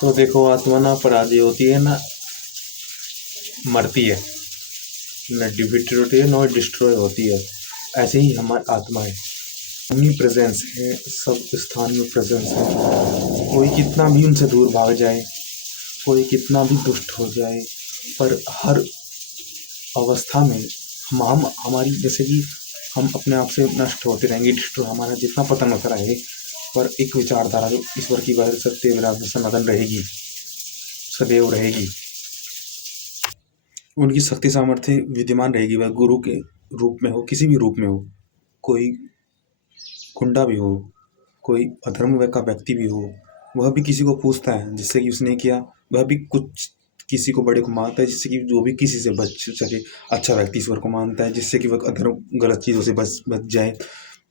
तो देखो, आत्मा ना अपराधी होती है ना मरती है, न डिफीटेड होती है ना डिस्ट्रॉय होती है। ऐसे ही हमारी आत्मा है, अपनी प्रेजेंस है, सब स्थान में प्रेजेंस है। कोई कितना भी उनसे दूर भाग जाए, कोई कितना भी दुष्ट हो जाए, पर हर अवस्था में हम हमारी जैसे कि हम अपने आप से नष्ट होते रहेंगे, डिस्ट्रॉय हमारा जितना पतन होता रहे, पर एक विचारधारा जो ईश्वर की वह सत्य विराट सनातन रहेगी, सदैव रहेगी। उनकी शक्ति सामर्थ्य विद्यमान रहेगी, वह गुरु के रूप में हो, किसी भी रूप में हो। कोई गुंडा भी हो, कोई अधर्म का व्यक्ति भी हो, वह भी किसी को पूछता है जिससे कि उसने किया। वह भी कुछ किसी को बड़े को मानता है जिससे कि जो भी किसी से बच सके। अच्छा व्यक्ति ईश्वर को मानता है जिससे कि वह अधर्म गलत चीज़ों से बच जाए,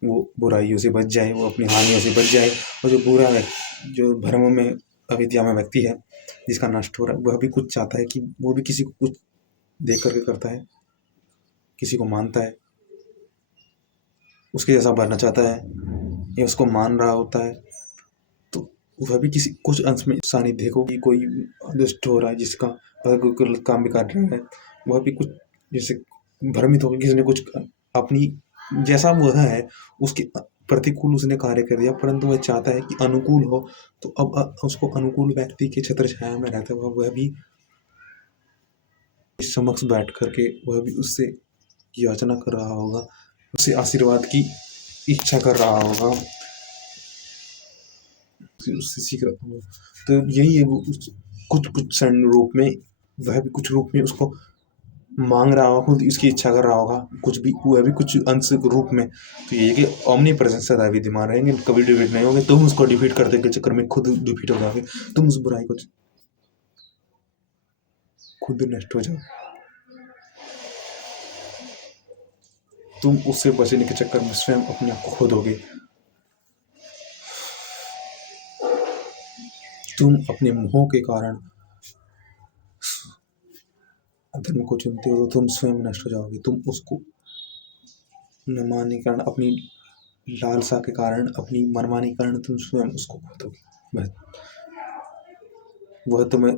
वो बुराइयों से बच जाए, वो अपनी हानियों से बच जाए। और जो बुरा है, जो भ्रम में अविद्या में व्यक्ति है जिसका नष्ट हो रहा है, वह भी कुछ चाहता है कि वो भी किसी को कुछ देख करके करता है, किसी को मानता है, उसके जैसा बनना चाहता है या उसको मान रहा होता है। तो वह भी किसी कुछ अंश में सानिध्य को, कोई दुष्ट हो रहा है जिसका कोई गलत काम भी कर रहा है, वह भी कुछ जैसे भ्रमित होकर किसी ने कुछ अपनी जैसा वह है उसके प्रतिकूल उसने कार्य कर दिया, परंतु वह चाहता है कि अनुकूल हो। तो अब उसको अनुकूल व्यक्ति के छत्र छाया में रहता हुआ वह भी समक्ष बैठ करके वह भी उससे याचना कर रहा होगा, उससे आशीर्वाद की इच्छा कर रहा होगा, उससे सीख रहा होगा। तो यही है, वो कुछ कुछ क्षण रूप में, वह भी कुछ रूप में उसको मांग रहा होगा, खुद इसकी इच्छा कर रहा होगा, कुछ भी वह भी कुछ अंश रूप में। तो ये है कि ओमनी प्रेजेंस सदा विद्यमान रहेंगे, कभी डिफीट नहीं होंगे। तुम उसको डिफीट करने के चक्कर में खुद डिफीट हो जाओगे, तुम उस बुराई को खुद नष्ट हो जाओ, तुम उससे बचने के चक्कर में स्वयं अपने आप को खो दोगे। तुम अपने मोह के कारण अधर्म को चुनते हो तो तुम स्वयं नष्ट हो जाओगे। तुम उसको न मानने के कारण, अपनी लालसा के कारण, अपनी मनमानी के कारण तुम स्वयं उसको खो दोगे। वह तुम्हें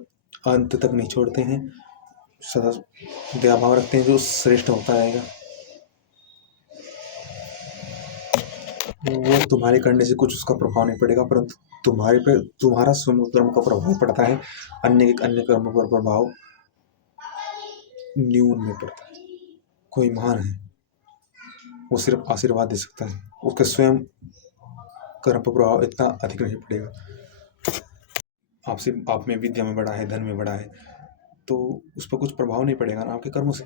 अंत तक नहीं छोड़ते हैं, सदा दया भाव रखते हैं, जो श्रेष्ठ होता रहेगा। वो तुम्हारे करने से कुछ उसका प्रभाव नहीं पड़ेगा, परंतु तुम्हारे पे तुम्हारा स्वयं कर्म का प्रभाव पड़ता है। अन्य कर्मों पर प्रभाव न्यून में पड़ता है। कोई महान है, वो सिर्फ आशीर्वाद दे सकता है, उसके स्वयं कर्म पर प्रभाव इतना अधिक नहीं पड़ेगा। आपसे आप में विद्या में बड़ा है, धन में बड़ा है, तो उस पर कुछ प्रभाव नहीं पड़ेगा ना आपके कर्मों से।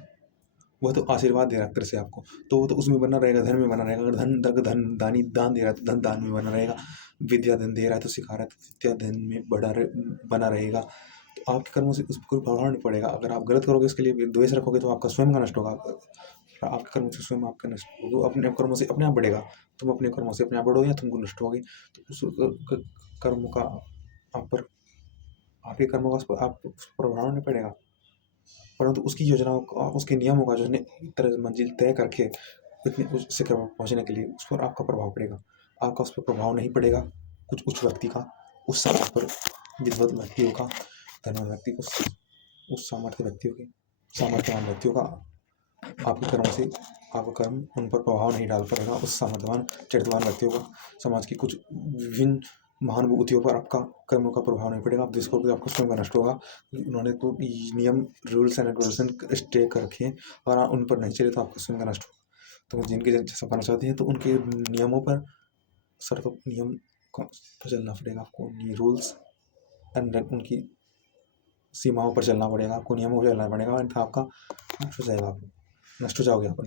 वह तो आशीर्वाद दे रहा है एक तरह से आपको, तो वो तो उसमें बना रहेगा, धन में बना रहेगा। अगर धन दानी दान दे रहा है तो धन दान में बना रहेगा। विद्या धन दे रहा है तो सिखा रहा है तो विद्या धन में बना रहेगा। तो आपके कर्मों से उस पर कोई प्रभाव नहीं पड़ेगा। अगर आप गलत करोगे, इसके लिए द्वेष रखोगे, तो आपका स्वयं का नष्ट होगा। आपके कर्मों से स्वयं आपका नष्ट होगा, अपने कर्मों से अपने आप बढ़ेगा। तुम अपने कर्मों से अपने आप बढ़ोगे या तुमको नष्ट होगे, तो उस कर्मों का आप पर, आपके कर्मों का उस पर प्रभाव नहीं पड़ेगा, परंतु उसकी योजनाओं का, उसके नियमों का, जो उसने एक तरह मंजिल तय करके इतने उच्च शिखर पर पहुँचने के लिए, उस पर आपका प्रभाव पड़ेगा। आपका उस पर प्रभाव नहीं पड़ेगा कुछ उच्च व्यक्ति का, उस समय पर विद्वत व्यक्तियों का, धनवान व्यक्ति को, उस सामर्थ्य व्यक्तियों के, सामर्थ्यवान व्यक्तियों का आपके कर्म से, आपका कर्म उन पर प्रभाव नहीं डाल पाएगा। उस सामर्थ्यवान चरित्रवान व्यक्तियों का, समाज की कुछ विभिन्न महानुभूतियों पर आपका कर्मों का प्रभाव नहीं पड़ेगा। आप जिसको भी आपको स्वयं का नष्ट होगा। उन्होंने तो नियम, रूल्स एंड रेगुलेशन स्टे कर रखे हैं, और उन पर नहीं चले तो आपका स्वयं का नष्ट होगा। तो जिनके जैसा पाना चाहते हैं तो उनके नियमों पर, शर्तों नियम पर चलना पड़ेगा आपको। रूल्स एंड उनकी सीमाओं पर चलना पड़ेगा आपको, नियमों पर चलना पड़ेगा, अन्यथा आपका नष्ट हो जाएगा, आप नष्ट हो जाओगे आप।